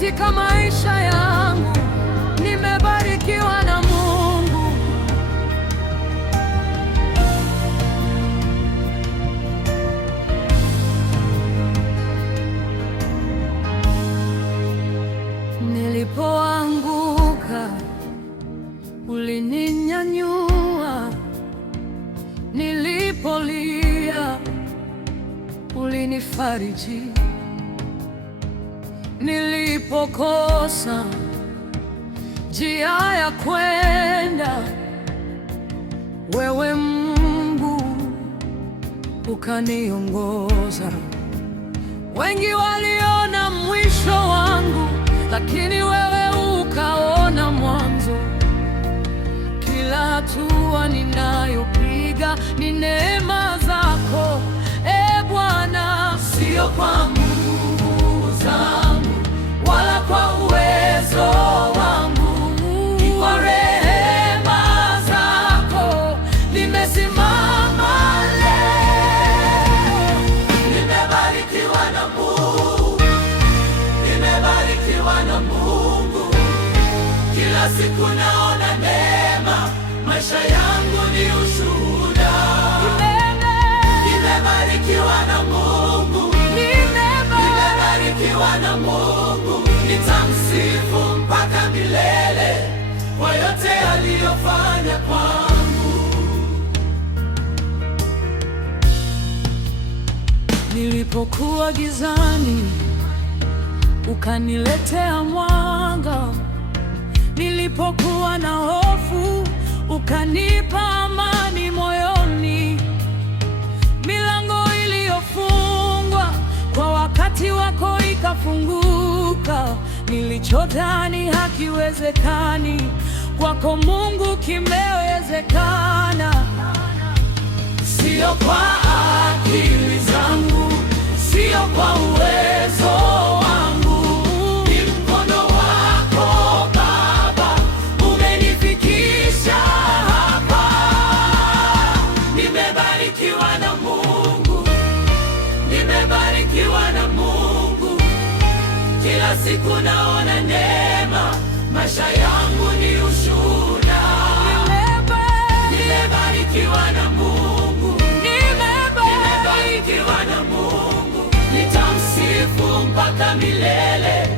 Katika maisha yangu nimebarikiwa na Mungu. Nilipoanguka ulininyanyua, nilipolia ulinifariji, nilipokosa njia ya kwenda, wewe Mungu ukaniongoza. Wengi waliona mwisho wangu, lakini wewe ukaona mwanzo. Kila hatua ninayopiga ni neema zako, Bwana, sio kwa nguvu zangu wala kwa uwezo wangu, ni kwa rehema zako nimesimama leo. Nimebarikiwa na Mungu, nimebarikiwa na Mungu. Kila siku naona neema, maisha yangu ni ushuhuda. Nimebarikiwa na Mungu, nimebarikiwa na Mungu. Nitamsifu mpaka milele kwa yote aliyofanya kwangu. Nilipokuwa gizani ukaniletea mwanga, nilipokuwa na hofu ukanipa amani moyoni. Milango iliyofungwa kwa wakati wako ikafunguka. Nilichodhani hakiwezekani, kwako Mungu kimewezekana. Sio kwa akili zangu, sio kwa uwezo wangu, ni mkono wako Baba umenifikisha hapa. Nimebarikiwa na Mungu, nimebarikiwa na Mungu. Kila siku naona neema, maisha yangu ni ushuhuda. Nimebarikiwa na Mungu, nimebarikiwa na Mungu. Nitamsifu mpaka milele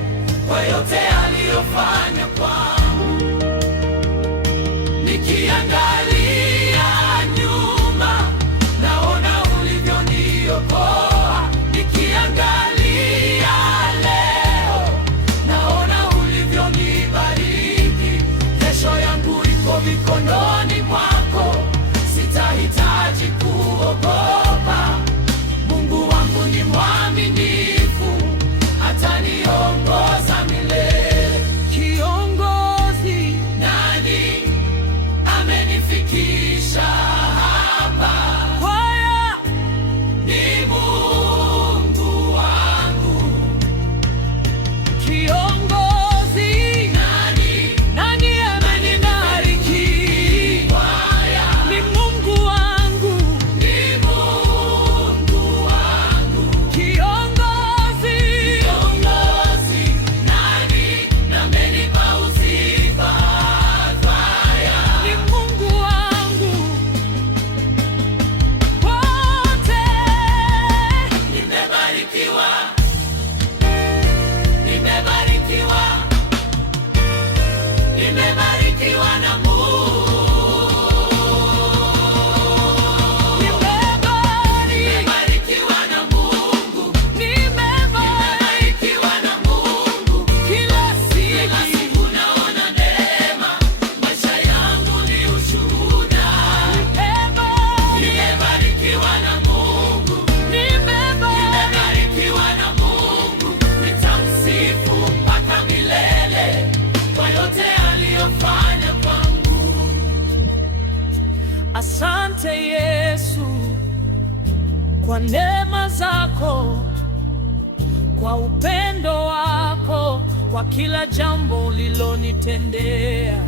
kwa yote aliyofanya kwangu. Nikiangalia nyuma naona ulivyoniokoa, nikiangalia leo naona ulivyonibariki. Kesho yangu iko mikononi mwako, sitahitaji kuogopa. Mungu wangu ni mwaminifu, ataniongoza milele. Kiongozi nani amenifikisha hapa? Kwaya ni Mungu wangu. Kiongozi nani amenibariki? Kwaya ni Mungu wangu, ni Mungu wangu. Kiongozi nani amenipa uzima? Kwaya ni Mungu wangu. Wote nimebarikiwa, nimebarikiwa, nimebarikiwa na Mungu. Nimebarikiwa na Mungu, nimebarikiwa na Mungu. Kila siku naona neema, maisha yangu ni ushuhuda. Nimebarikiwa na Mungu, nimebarikiwa na Mungu. Nitamsifu mpaka milele kwa yote aliyofanya kwangu. Asante Yesu kwa neema zako, kwa upendo wako, kwa kila jambo ulilonitendea.